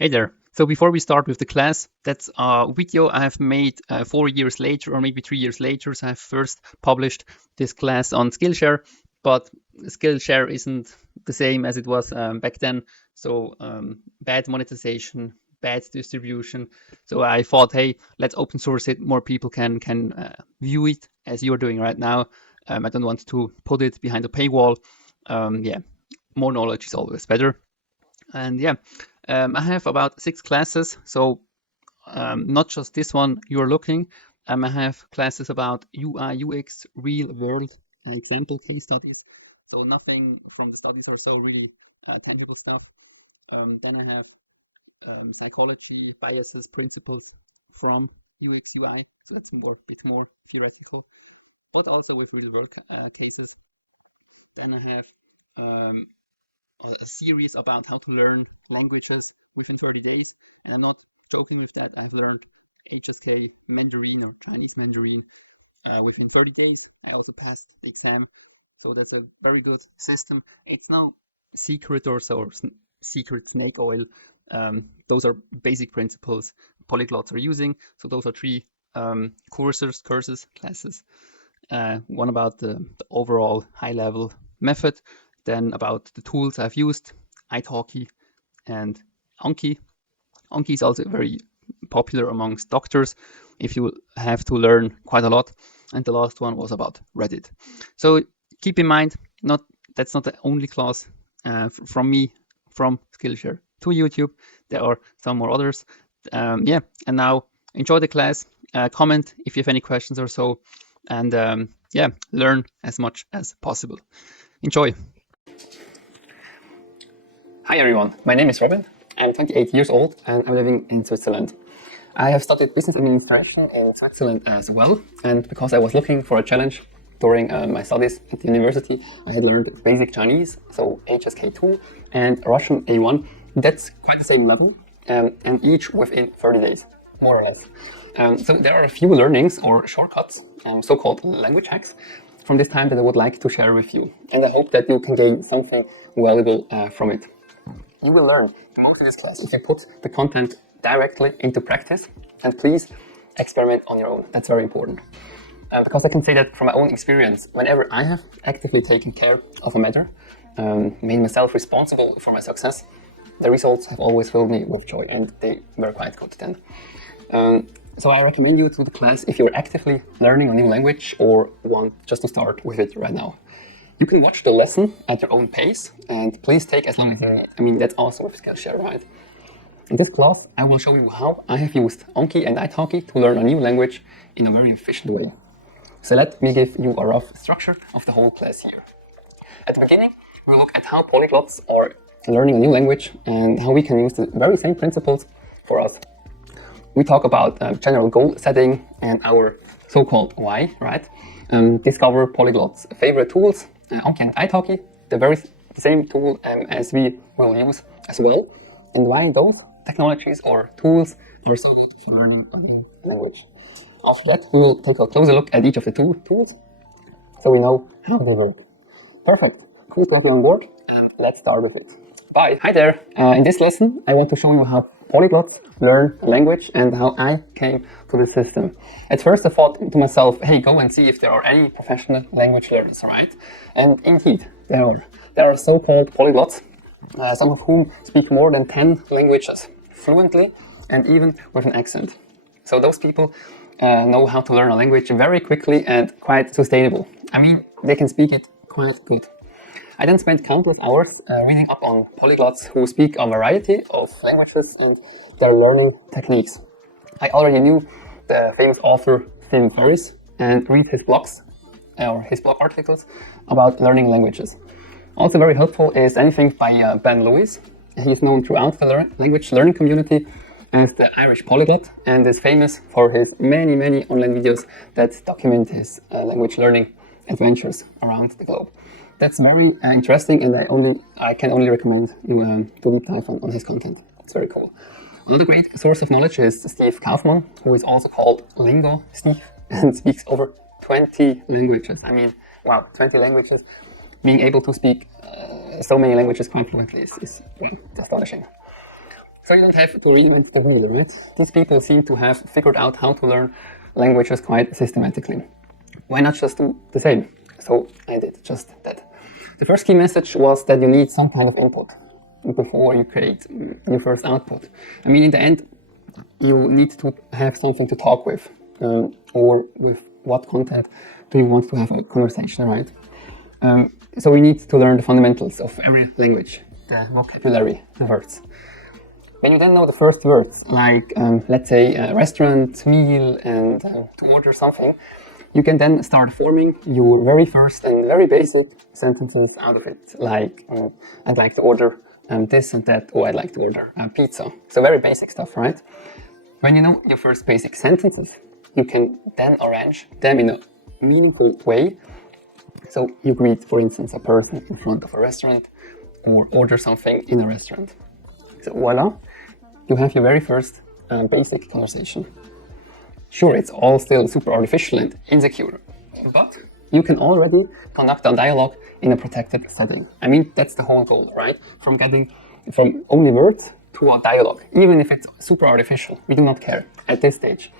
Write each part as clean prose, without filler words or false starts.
Hey there. So before we start with the class, that's a video I have made 4 years later or maybe 3 years later. So I first published this class on Skillshare, but Skillshare isn't the same as it was back then. So bad monetization, bad distribution. So I thought, hey, let's open source it. More people can view it as you're doing right now. I don't want to put it behind a paywall. Yeah, more knowledge is always better. And yeah, I have about 6 classes, so not just this one you're looking. I have classes about UI, UX, real world example case studies. So nothing from the studies or so, really tangible stuff. Then I have psychology, biases, principles from UX, UI. So that's more, bit more theoretical, but also with real world cases. Then I have um, a series about how to learn languages within 30 days. And I'm not joking with that. I've learned HSK Mandarin or Chinese Mandarin within 30 days. I also passed the exam. So that's a very good system. It's no secret or so, or secret snake oil. Those are basic principles polyglots are using. So those are 3 courses, classes. One about the overall high level method, then about the tools I've used, italki and Anki. Anki is also very popular amongst doctors if you have to learn quite a lot. And the last one was about Reddit. So keep in mind, that's not the only class from me, from Skillshare to YouTube. There are some more others. Yeah, and now enjoy the class. Comment if you have any questions or so. And yeah, learn as much as possible. Enjoy. Hi everyone, my name is Robin. I'm 28 years old and I'm living in Switzerland. I have studied business administration in Switzerland as well, and because I was looking for a challenge during my studies at the university, I had learned basic Chinese, so HSK2, and Russian A1. That's quite the same level, and each within 30 days, more or less. So there are a few learnings or shortcuts, so-called language hacks, from this time that I would like to share with you, and I hope that you can gain something valuable from it. You will learn most of this class if you put the content directly into practice, and please experiment on your own. That's very important. Because I can say that from my own experience, whenever I have actively taken care of a matter, made myself responsible for my success, the results have always filled me with joy, and they were quite good then. So I recommend you to the class if you're actively learning a new language or want just to start with it right now. You can watch the lesson at your own pace, and please take as long as you need. I mean, that's also with Skillshare, right? In this class, I will show you how I have used Anki and italki to learn a new language in a very efficient way. So let me give you a rough structure of the whole class here. At the beginning, we'll look at how polyglots are learning a new language and how we can use the very same principles for us. We talk about general goal setting and our so-called why, right? Discover polyglots' favorite tools, Anki and italki, the same tool as we will use as well, and why those technologies or tools are so good for learning a new language. After that, we will take a closer look at each of the two tools so we know how they work. Perfect. Cool to have you on board, and let's start with it. Bye. Hi there. In this lesson, I want to show you how polyglots learn a language and how I came to the system. At first, I thought to myself, hey, go and see if there are any professional language learners, right? And indeed, there are. There are so-called polyglots, some of whom speak more than 10 languages fluently and even with an accent. So those people know how to learn a language very quickly and quite sustainable. I mean, they can speak it quite good. I then spent countless hours reading up on polyglots who speak a variety of languages and their learning techniques. I already knew the famous author Tim Ferriss and read his blogs or his blog articles about learning languages. Also very helpful is anything by Ben Lewis. He's known throughout the language learning community as the Irish polyglot and is famous for his many online videos that document his language learning adventures around the globe. That's very interesting, and I can only recommend you to deep dive on his content. It's very cool. Another great source of knowledge is Steve Kaufman, who is also called Lingo Steve and speaks over 20 languages. I mean, wow, 20 languages. Being able to speak so many languages quite fluently is astonishing. So you don't have to reinvent the wheel, right? These people seem to have figured out how to learn languages quite systematically. Why not just do the same? So I did just that. The first key message was that you need some kind of input before you create your first output. I mean, in the end, you need to have something to talk with, or with what content do you want to have a conversation, right? So we need to learn the fundamentals of every language, the vocabulary, the words. When you then know the first words, like let's say restaurant, meal, and to order something, you can then start forming your very first and very basic sentences out of it, like I'd like to order this and that, or I'd like to order pizza. So very basic stuff, right? When you know your first basic sentences, you can then arrange them in a meaningful way. So you greet, for instance, a person in front of a restaurant, or order something in a restaurant. So voila, you have your very first basic conversation. Sure, it's all still super artificial and insecure, but you can already conduct a dialogue in a protected setting. I mean, that's the whole goal, right? From getting from only words to a dialogue, even if it's super artificial. We do not care at this stage.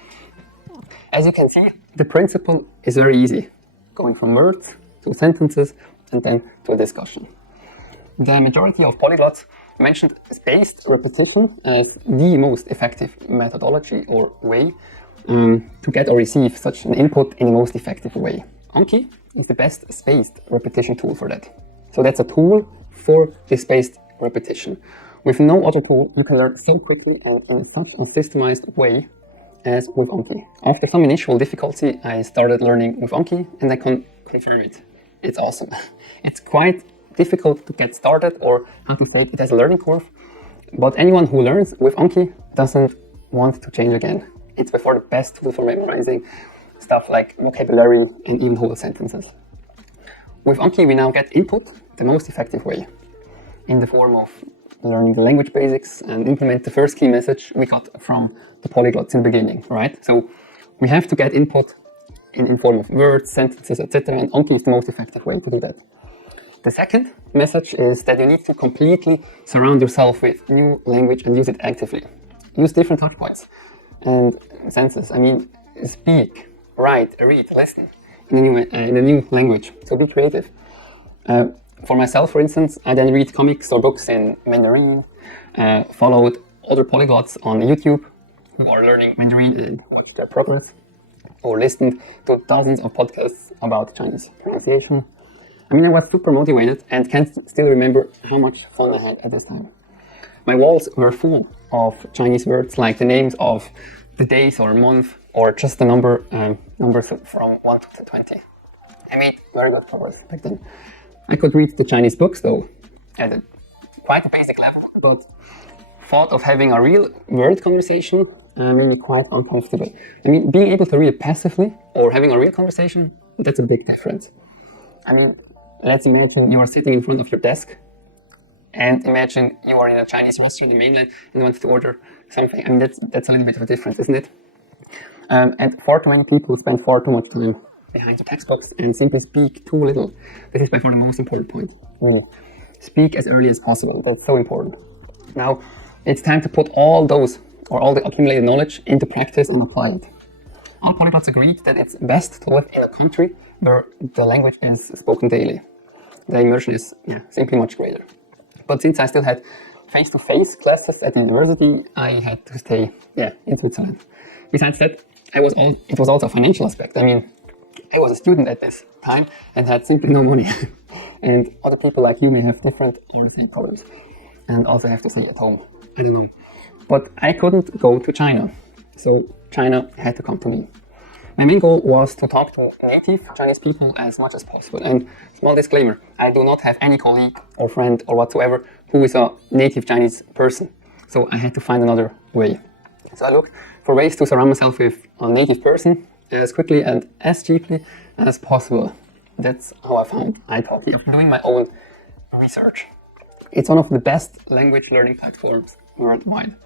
As you can see, the principle is very easy, going from words to sentences and then to a discussion. The majority of polyglots mentioned spaced repetition as the most effective methodology or way to get or receive such an input in the most effective way. Anki is the best spaced repetition tool for that. So that's a tool for the spaced repetition. With no other tool, you can learn so quickly and in such a systemized way as with Anki. After some initial difficulty, I started learning with Anki, and I can confirm it. It's awesome. It's quite difficult to get started, or how to say it has a learning curve, but anyone who learns with Anki doesn't want to change again. It's by far the best tool for memorizing stuff like vocabulary and even whole sentences. With Anki, we now get input the most effective way, in the form of learning the language basics and implement the first key message we got from the polyglots in the beginning, right? So we have to get input in form of words, sentences, etc. And Anki is the most effective way to do that. The second message is that you need to completely surround yourself with new language and use it actively. Use different touch points and senses. I mean, speak, write, read, listen in a new language. So be creative. For myself, for instance, I then read comics or books in Mandarin, followed other polyglots on YouTube who are learning Mandarin and watch their progress, or listened to thousands of podcasts about Chinese pronunciation. I mean, I was super motivated and can still remember how much fun I had at this time. My walls were full of Chinese words, like the names of the days or month, or just the numbers from 1 to 20. I made very good progress back then. I could read the Chinese books, though, at quite a basic level, but thought of having a real word conversation made me quite uncomfortable. I mean, being able to read it passively or having a real conversation, that's a big difference. I mean, let's imagine you are sitting in front of your desk, and imagine you are in a Chinese restaurant in mainland and want to order something. I mean, that's a little bit of a difference, isn't it? And far too many people spend far too much time behind the textbooks and simply speak too little. This is by far the most important point. Really. Speak as early as possible. That's so important. Now, it's time to put all the accumulated knowledge into practice and apply it. All polyglots agreed that it's best to live in a country where the language is spoken daily. The immersion is simply much greater. But since I still had face-to-face classes at the university, I had to stay in Switzerland. Besides that, it was also a financial aspect. I mean, I was a student at this time and had simply no money. And other people like you may have different or the same problems and also have to stay at home. I don't know. But I couldn't go to China, so China had to come to me. My main goal was to talk to native Chinese people as much as possible. And small disclaimer, I do not have any colleague or friend or whatsoever who is a native Chinese person. So I had to find another way. So I looked for ways to surround myself with a native person as quickly and as cheaply as possible. That's how I found italki. I'm doing my own research. It's one of the best language learning platforms worldwide.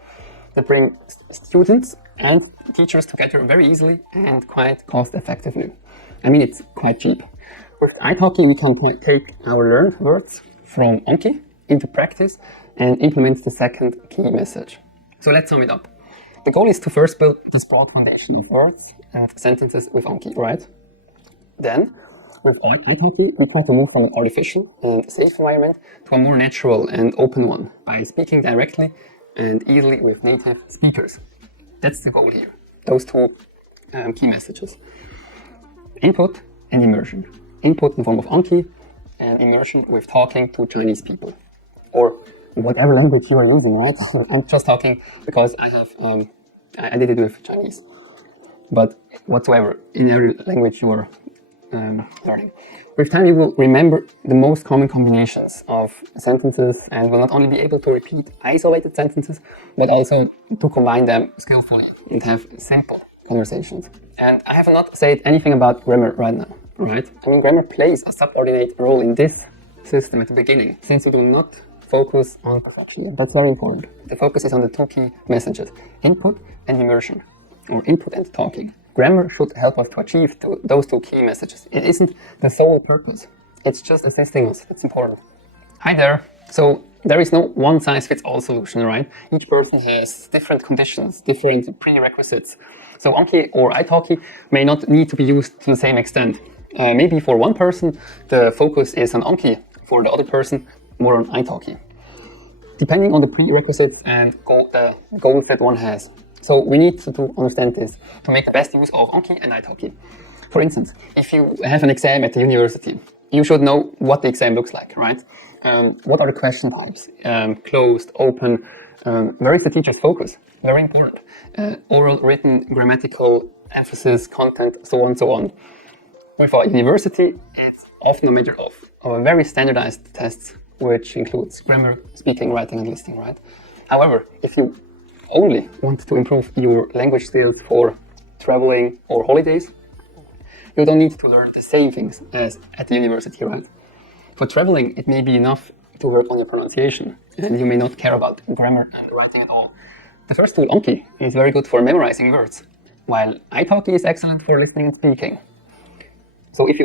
They bring students and teachers together very easily and quite cost effectively. I mean, it's quite cheap. With italki, we can take our learned words from Anki into practice and implement the second key message. So let's sum it up. The goal is to first build this broad foundation of words and sentences with Anki, right? Then, with italki, we try to move from an artificial and safe environment to a more natural and open one by speaking directly and easily with native speakers. That's the goal here. Those two key messages. Input and immersion. Input in form of Anki and immersion with talking to Chinese people. Or whatever language you are using, right? I'm just talking because I have, I did it with Chinese. But whatsoever, in every language you are learning. With time you will remember the most common combinations of sentences and will not only be able to repeat isolated sentences, but also to combine them skillfully and have simple conversations. And I have not said anything about grammar right now, right? I mean, grammar plays a subordinate role in this system at the beginning, since you do not focus on correction. That's very important. The focus is on the two key messages, input and immersion, or input and talking. Grammar should help us to achieve those two key messages. It isn't the sole purpose. It's just assisting us. That's important. Hi there. So there is no one-size-fits-all solution, right? Each person has different conditions, different prerequisites. So Anki or italki may not need to be used to the same extent. Maybe for one person, the focus is on Anki. For the other person, more on italki. Depending on the prerequisites and the goals that one has. So we need to understand this to make the best use of Anki and italki. For instance, if you have an exam at the university, you should know what the exam looks like, right? What are the question types? Closed, open, where is the teacher's focus? Very important. Oral, written, grammatical, emphasis, content, so on, so on. With our university, it's often a matter of very standardized tests, which includes grammar, speaking, writing, and listening, right? However, if you only want to improve your language skills for traveling or holidays, you don't need to learn the same things as at the university, right? For traveling, it may be enough to work on your pronunciation, and you may not care about grammar and writing at all. The first tool, Anki, is very good for memorizing words, while italki is excellent for listening and speaking. So if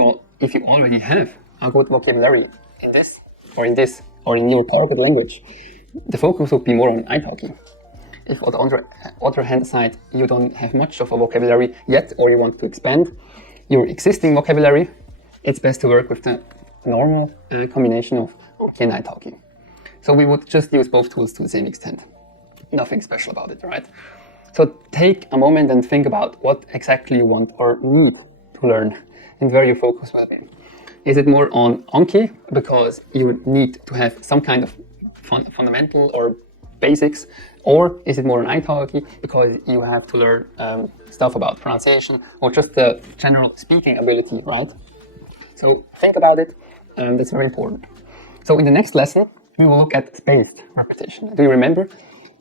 you already have a good vocabulary in this, or in your target language, the focus would be more on italki. If on the other hand side, you don't have much of a vocabulary yet, or you want to expand your existing vocabulary, it's best to work with the normal combination of Anki and italki. So we would just use both tools to the same extent. Nothing special about it, right? So take a moment and think about what exactly you want or need to learn and where your focus will be. Is it more on Anki because you need to have some kind of fundamental or basics, or is it more on italki because you have to learn stuff about pronunciation or just the general speaking ability, right? So think about it, that's very important. So in the next lesson, we will look at spaced repetition. Do you remember?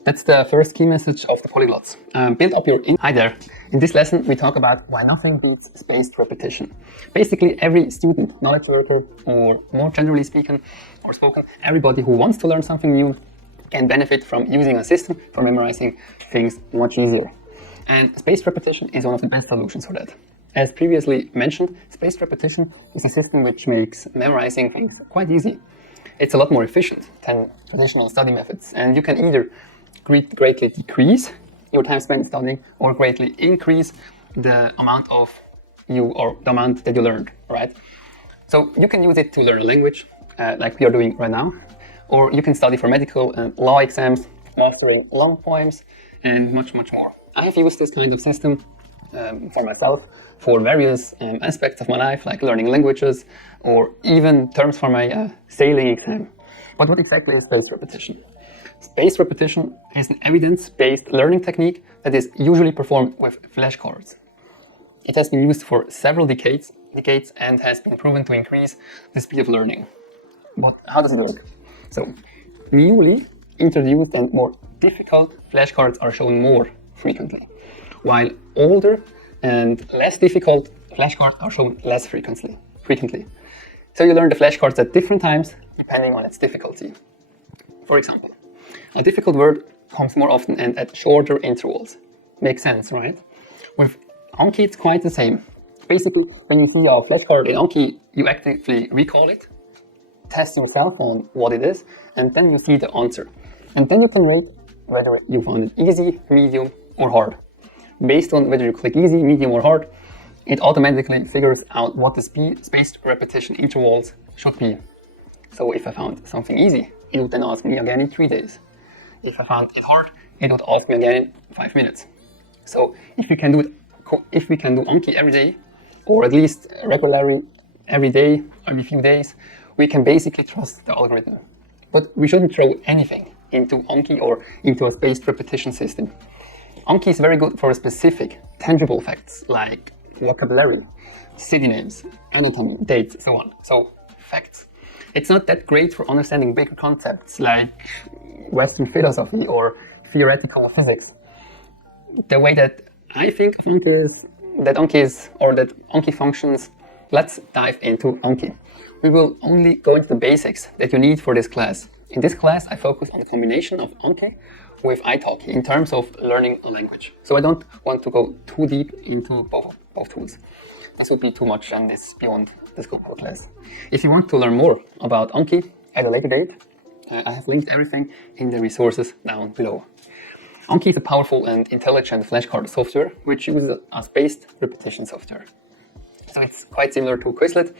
That's the first key message of the polyglots. Build up your Hi there. In this lesson, we talk about why nothing beats spaced repetition. Basically, every student, knowledge worker, or more generally speaking or spoken, everybody who wants to learn something new can benefit from using a system for memorizing things much easier. And spaced repetition is one of the best solutions for that. As previously mentioned, spaced repetition is a system which makes memorizing things quite easy. It's a lot more efficient than traditional study methods, and you can either greatly decrease your time spent studying or greatly increase the amount that you learned, right? So you can use it to learn a language, like we are doing right now, or you can study for medical and law exams, mastering long poems, and much, much more. I have used this kind of system for myself for various aspects of my life, like learning languages, or even terms for my sailing exam. But what exactly is spaced repetition? Spaced repetition is an evidence-based learning technique that is usually performed with flashcards. It has been used for several decades and has been proven to increase the speed of learning. But how does it work? So, newly introduced and more difficult flashcards are shown more frequently, while older and less difficult flashcards are shown less frequently. So you learn the flashcards at different times depending on its difficulty. For example, a difficult word comes more often and at shorter intervals. Makes sense, right? With Anki, it's quite the same. Basically, when you see a flashcard in Anki, you actively recall it, test yourself on what it is, and then you see the answer. And then you can rate whether you found it easy, medium, or hard. Based on whether you click easy, medium, or hard, it automatically figures out what the spaced repetition intervals should be. So if I found something easy, it would then ask me again in 3 days. If I found it hard, it would ask me again in 5 minutes. So if we can do Anki every day, or at least regularly every day, every few days, we can basically trust the algorithm. But we shouldn't throw anything into Anki or into a spaced repetition system. Anki is very good for specific, tangible facts like vocabulary, city names, anatomy, dates, so on. So, facts. It's not that great for understanding bigger concepts like Western philosophy or theoretical physics. The way that I think of Anki is that Anki functions. Let's dive into Anki. We will only go into the basics that you need for this class. In this class, I focus on the combination of Anki with italki in terms of learning a language. So I don't want to go too deep into both tools. This would be too much and this is beyond the scope of the class. If you want to learn more about Anki at a later date, I have linked everything in the resources down below. Anki is a powerful and intelligent flashcard software which uses a spaced repetition software. So it's quite similar to Quizlet,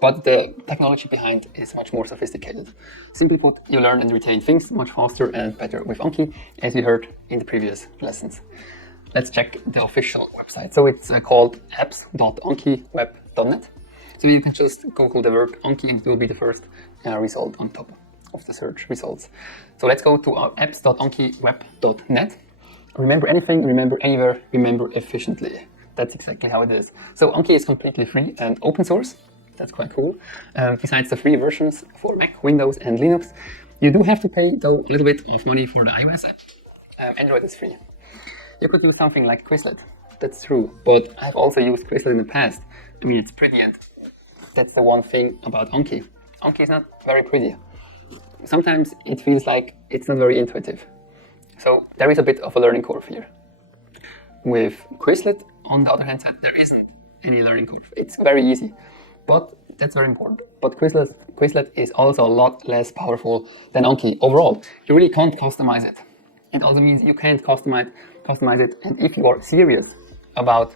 but the technology behind is much more sophisticated. Simply put, you learn and retain things much faster and better with Anki, as you heard in the previous lessons. Let's check the official website. So it's called apps.ankiweb.net. So you can just Google the word Anki and it will be the first result on top of the search results. So let's go to our apps.ankiweb.net. Remember anything, remember anywhere, remember efficiently. That's exactly how it is. So Anki is completely free and open source. That's quite cool. Besides the free versions for Mac, Windows, and Linux, you do have to pay though a little bit of money for the iOS app. Android is free. You could use something like Quizlet. That's true, but I've also used Quizlet in the past. I mean, it's pretty, and that's the one thing about Anki. Anki is not very pretty. Sometimes it feels like it's not very intuitive. So there is a bit of a learning curve here. With Quizlet, on the other hand side, there isn't any learning curve. It's very easy, but that's very important. But Quizlet is also a lot less powerful than Anki. Overall, you really can't customize it. It also means you can't customize it. And if you are serious about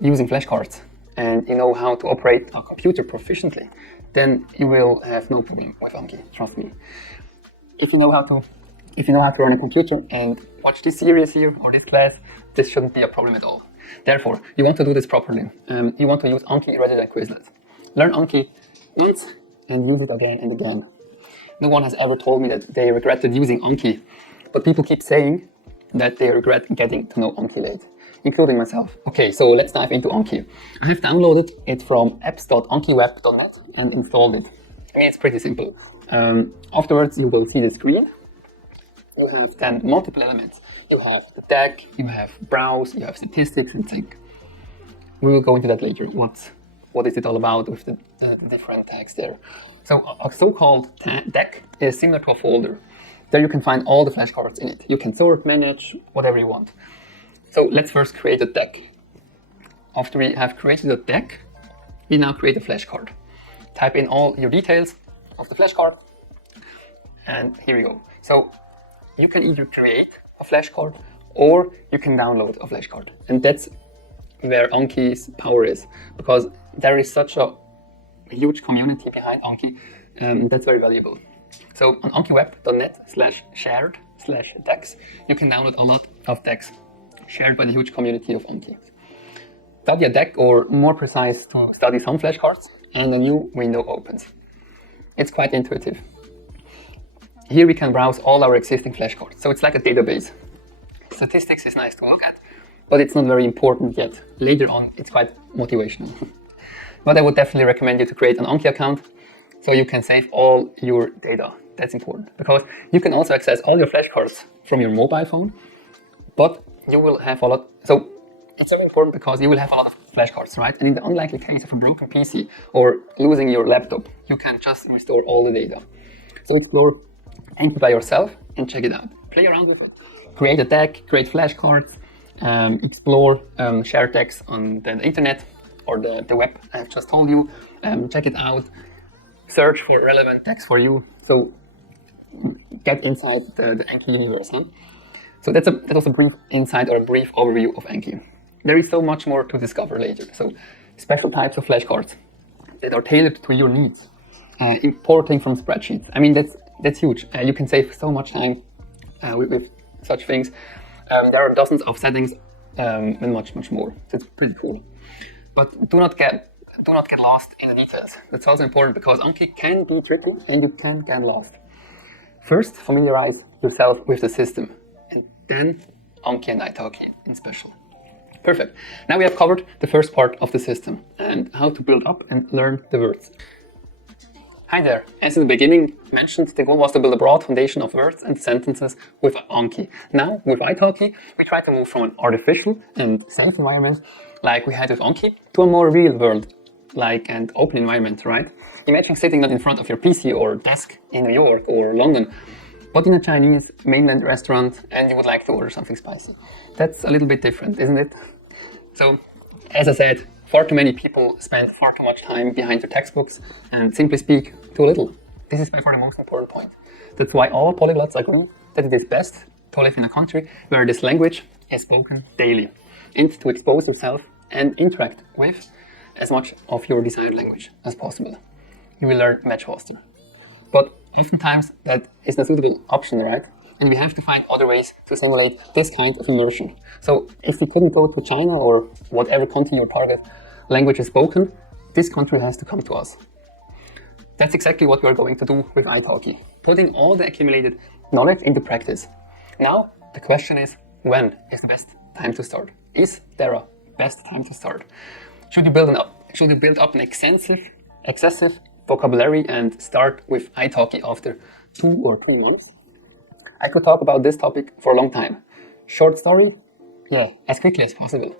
using flashcards and you know how to operate a computer proficiently, then you will have no problem with Anki. Trust me. If you know how to run a computer and watch this series here or this class, this shouldn't be a problem at all. Therefore, you want to do this properly. You want to use Anki rather than Quizlet. Learn Anki once and use it again and again. No one has ever told me that they regretted using Anki, but people keep saying that they regret getting to know Anki late, including myself. Okay, so let's dive into Anki. I have downloaded it from apps.ankiweb.net and installed it. I mean, it's pretty simple. Afterwards, you will see the screen. You have then multiple elements. You have the deck, you have browse, you have statistics, and sync. We will go into that later. What is it all about with the different tags there? So a so-called deck is similar to a folder. There you can find all the flashcards in it. You can sort, manage, whatever you want. So let's first create a deck. After we have created a deck, we now create a flashcard. Type in all your details of the flashcard, and here we go. So you can either create a flashcard or you can download a flashcard. And that's where Anki's power is, because there is such a huge community behind Anki. That's very valuable. So on ankiweb.net/shared/decks, you can download a lot of decks shared by the huge community of Anki. Study a deck, or more precise, to study some flashcards, and a new window opens. It's quite intuitive. Here we can browse all our existing flashcards. So it's like a database. Statistics is nice to look at, but it's not very important yet. Later on, it's quite motivational. But I would definitely recommend you to create an Anki account so you can save all your data. That's important, because you can also access all your flashcards from your mobile phone, but you will have a lot. So it's very important because you will have a lot of flashcards, right? And in the unlikely case of a broken PC or losing your laptop, you can just restore all the data. So explore Anki by yourself and check it out. Play around with it. Create a deck, create flashcards, explore shared decks on the internet or the web I've just told you. Check it out. Search for relevant decks for you. So get inside the Anki universe. Huh? So that was a brief insight or a brief overview of Anki. There is so much more to discover later. So special types of flashcards that are tailored to your needs. Importing from spreadsheets. I mean, that's huge. You can save so much time with such things. There are dozens of settings and much more. So it's pretty cool. But do not get lost in the details. That's also important because Anki can be tricky and you can get lost. First, familiarize yourself with the system, and then Anki and italki in special. Perfect. Now we have covered the first part of the system and how to build up and learn the words. Hi there. As in the beginning mentioned, the goal was to build a broad foundation of words and sentences with Anki. Now, with italki, we try to move from an artificial and safe environment, like we had with Anki, to a more real world, like an open environment, right? Imagine sitting not in front of your PC or desk in New York or London, but in a Chinese mainland restaurant and you would like to order something spicy. That's a little bit different, isn't it? So, as I said, far too many people spend far too much time behind their textbooks and simply speak too little. This is by far the most important point. That's why all polyglots agree that it is best to live in a country where this language is spoken daily and to expose yourself and interact with as much of your desired language as possible. You will learn much faster. But oftentimes that isn't a suitable option, right? And we have to find other ways to simulate this kind of immersion. So if we couldn't go to China or whatever country your target language is spoken, this country has to come to us. That's exactly what we are going to do with italki, putting all the accumulated knowledge into practice. Now, the question is, when is the best time to start? Is there a best time to start? Should you build up an excessive vocabulary and start with italki after 2 or 3 months? I could talk about this topic for a long time. Short story? Yeah, as quickly as possible.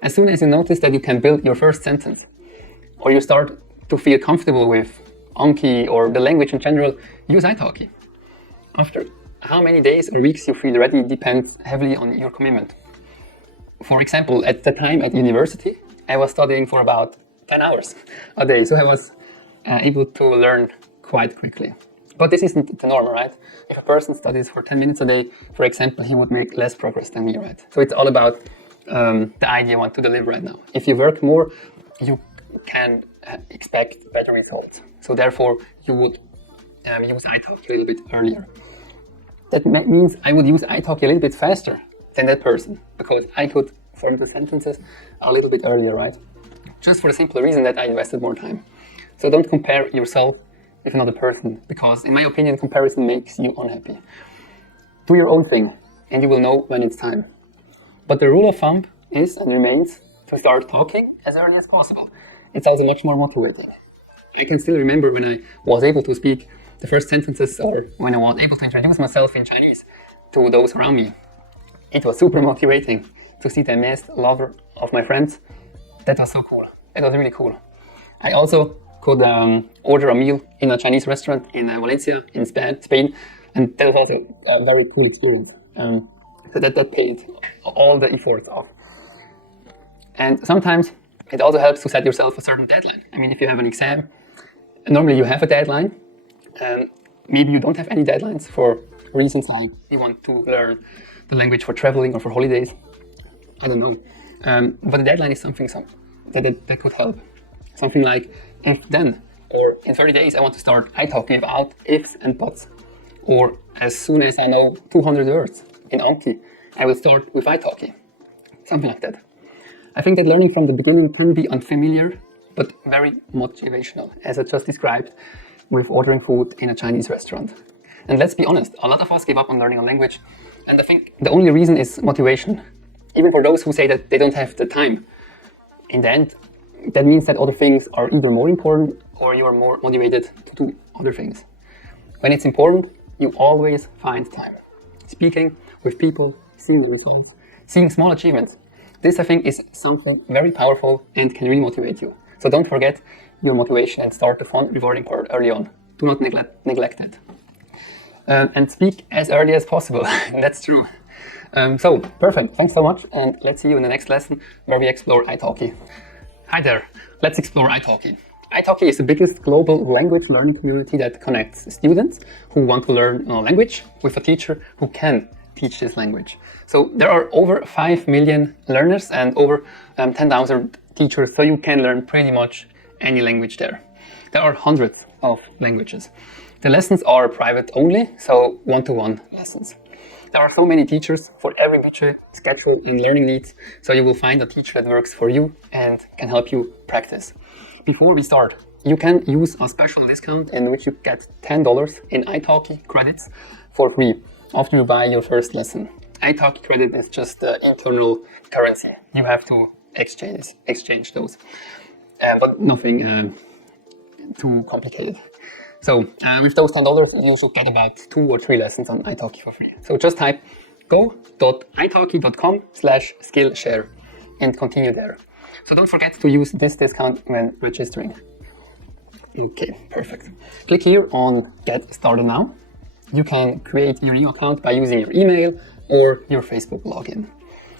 As soon as you notice that you can build your first sentence, or you start to feel comfortable with Anki or the language in general, use italki. After how many days or weeks you feel ready depends heavily on your commitment. For example, at the time at university, I was studying for about 10 hours a day, so I was able to learn quite quickly. But this isn't the norm, right? If a person studies for 10 minutes a day, for example, he would make less progress than me, right? So it's all about the idea I want to deliver right now. If you work more, you can expect better results. So therefore, you would use italki a little bit earlier. That means I would use italki a little bit faster than that person, because I could form the sentences a little bit earlier, right? Just for the simple reason that I invested more time. So don't compare yourself with another person, because in my opinion, comparison makes you unhappy. Do your own thing, and you will know when it's time. But the rule of thumb is and remains to start talking as early as possible. It's also much more motivating. I can still remember when I was able to speak the first sentences, or when I was able to introduce myself in Chinese to those around me. It was super motivating to see the amazed laughter of my friends. That was so cool. It was really cool. I also could order a meal in a Chinese restaurant in Valencia, in Spain, and that was a very cool experience. That paid all the effort off. And sometimes it also helps to set yourself a certain deadline. I mean, if you have an exam, normally you have a deadline. Maybe you don't have any deadlines for reasons like you want to learn the language for traveling or for holidays. I don't know. But the deadline is something that could help. Something like, if then, or in 30 days I want to start italki without ifs and buts. Or as soon as I know 200 words in Anki, I will start with italki. Something like that. I think that learning from the beginning can be unfamiliar, but very motivational, as I just described with ordering food in a Chinese restaurant. And let's be honest, a lot of us give up on learning a language, and I think the only reason is motivation. Even for those who say that they don't have the time. In the end, that means that other things are either more important or you are more motivated to do other things. When it's important, you always find time. Speaking with people, seeing the results, seeing small achievements. This, I think, is something very powerful and can really motivate you. So don't forget your motivation and start the fun, rewarding part early on. Do not neglect that. And speak as early as possible. That's true. So, perfect. Thanks so much. And let's see you in the next lesson where we explore italki. Hi there. Let's explore italki. Italki is the biggest global language learning community that connects students who want to learn a language with a teacher who can teach this language. So there are over 5 million learners and over 10,000 teachers, so you can learn pretty much any language there. There are hundreds of languages. The lessons are private only, so one-to-one lessons. There are so many teachers for every budget, schedule, and learning needs, so you will find a teacher that works for you and can help you practice. Before we start, you can use a special discount in which you get $10 in italki credits for free after you buy your first lesson. Italki credit is just the internal currency. You have to exchange those, but nothing too complicated. So with those $10, you should get about 2 or 3 lessons on italki for free. So just type go.italki.com/skillshare and continue there. So don't forget to use this discount when registering. Okay, perfect. Click here on Get Started Now. You can create your new account by using your email or your Facebook login.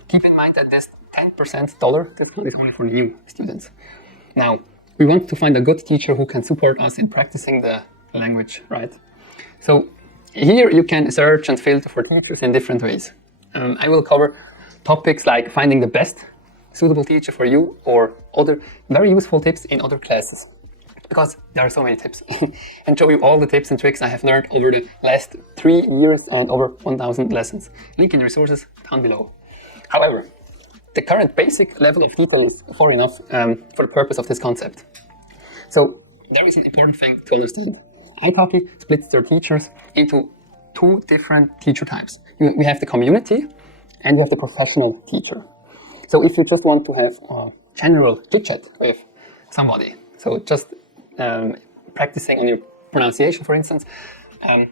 Keep in mind that this 10% discount is only for new students. Now, we want to find a good teacher who can support us in practicing the language, right? So here you can search and filter for teachers in different ways. I will cover topics like finding the best suitable teacher for you or other very useful tips in other classes, because there are so many tips, and show you all the tips and tricks I have learned over the last 3 years and over 1,000 lessons. Link in the resources down below. However, the current basic level of detail is far enough for the purpose of this concept. So there is an important thing to understand. Italki splits their teachers into 2 different teacher types. We have the community and we have the professional teacher. So if you just want to have a general chit-chat with somebody, so just practicing on your pronunciation, for instance.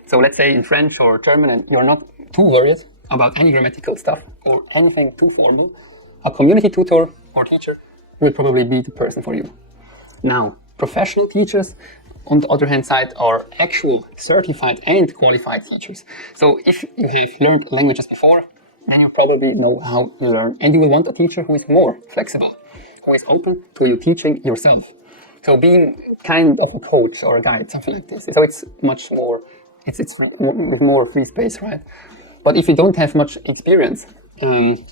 So let's say in French or German, and you're not too worried about any grammatical stuff or anything too formal, a community tutor or teacher will probably be the person for you. Now, professional teachers, on the other hand side, are actual certified and qualified teachers. So if you have learned languages before, then you probably know how you learn, and you will want a teacher who is more flexible, who is open to you teaching yourself. So being kind of a coach or a guide, something like this. So it's much more, it's with more free space, right? But if you don't have much experience and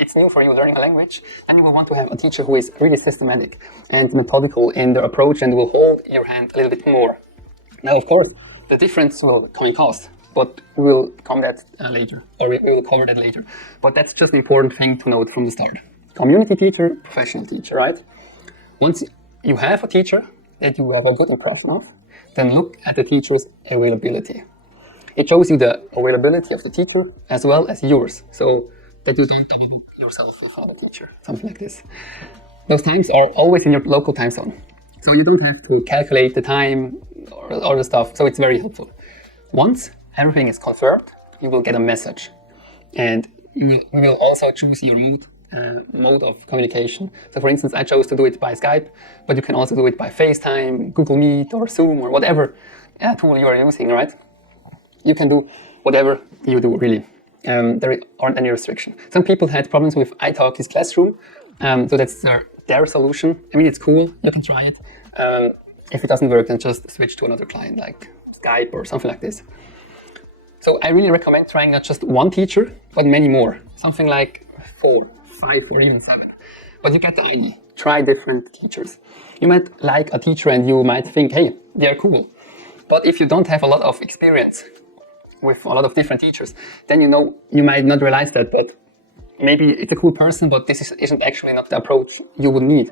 it's new for you learning a language, then you will want to have a teacher who is really systematic and methodical in their approach and will hold your hand a little bit more. Now, of course, the difference will come in cost, but we will come that later, or we will cover that later. But that's just an important thing to note from the start. Community teacher, professional teacher, right? Once you have a teacher that you have a good impression of, then look at the teacher's availability. It shows you the availability of the teacher as well as yours, so that you don't double book yourself with another teacher, something like this. Those times are always in your local time zone, so you don't have to calculate the time or all the stuff, so it's very helpful. Once everything is confirmed, you will get a message, and you will also choose your mode of communication. So for instance, I chose to do it by Skype, but you can also do it by FaceTime, Google Meet, or Zoom, or whatever tool you are using, right? You can do whatever you do, really. There aren't any restrictions. Some people had problems with italki's Classroom, so that's their solution. I mean, it's cool, you can try it. If it doesn't work, then just switch to another client like Skype or something like this. So I really recommend trying not just one teacher, but many more. Something like 4, 5, or even 7. But you get the idea. Try different teachers. You might like a teacher and you might think, hey, they're cool. But if you don't have a lot of experience with a lot of different teachers, then you might not realize that, but maybe it's a cool person, but this isn't actually not the approach you would need.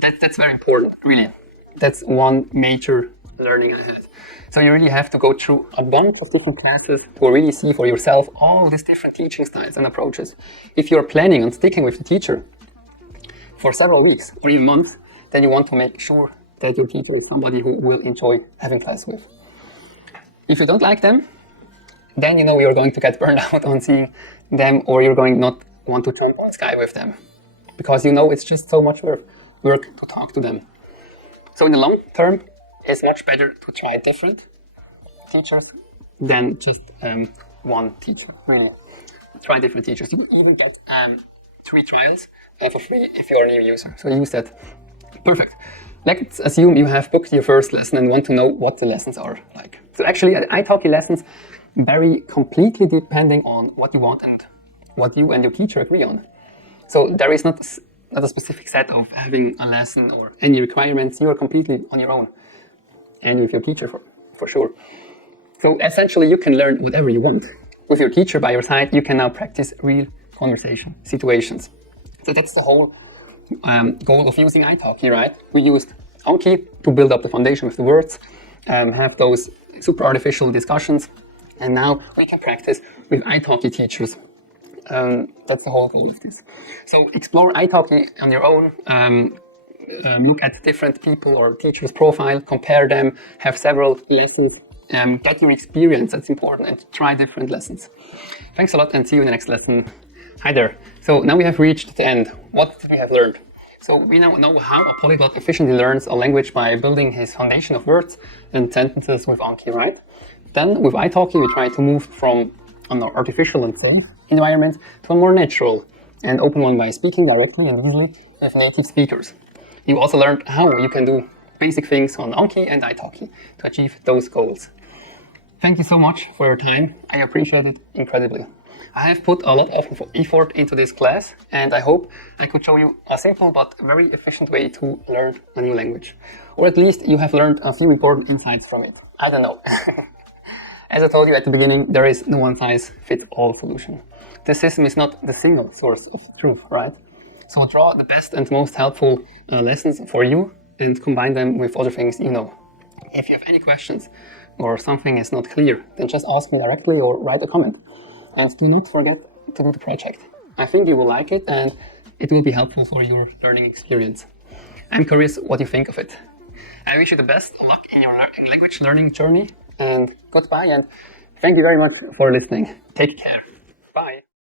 That's very important, really. That's one major learning I had. So you really have to go through a bunch of different classes to really see for yourself all these different teaching styles and approaches. If you're planning on sticking with the teacher for several weeks or even months, then you want to make sure that your teacher is somebody who will enjoy having class with. If you don't like them, then you're going to get burned out on seeing them, or you're going not want to jump on Skype with them, because it's just so much work to talk to them. So in the long term, it's much better to try different teachers than just one teacher, really. Try different teachers. You even get 3 trials for free if you're a new user, so use that. Perfect. Let's assume you have booked your first lesson and want to know what the lessons are like. So actually, italki lessons vary completely depending on what you want and what you and your teacher agree on. So there is not a specific set of having a lesson or any requirements. You are completely on your own and with your teacher for sure. So essentially, you can learn whatever you want. With your teacher by your side, you can now practice real conversation situations. So that's the whole goal of using italki, right? We used Anki to build up the foundation with the words, have those super artificial discussions, and now we can practice with italki teachers. That's the whole goal of this. So explore italki on your own, look at different people or teachers' profile, compare them, have several lessons, get your experience, that's important, and try different lessons. Thanks a lot and see you in the next lesson. Hi there. So now we have reached the end. What did we have learned? So we now know how a polyglot efficiently learns a language by building his foundation of words and sentences with Anki, right? Then with italki we try to move from an artificial and safe environment to a more natural and open one by speaking directly and usually with native speakers. You also learned how you can do basic things on Anki and italki to achieve those goals. Thank you so much for your time. I appreciate it incredibly. I have put a lot of effort into this class and I hope I could show you a simple but very efficient way to learn a new language. Or at least you have learned a few important insights from it. I don't know. As I told you at the beginning, there is no one-size-fits-all solution. The system is not the single source of truth, right? So draw the best and most helpful lessons for you and combine them with other things you know. If you have any questions or something is not clear, then just ask me directly or write a comment. And do not forget to do the project. I think you will like it and it will be helpful for your learning experience. I'm curious what you think of it. I wish you the best luck in your language learning journey and goodbye and thank you very much for listening. Take care. Bye.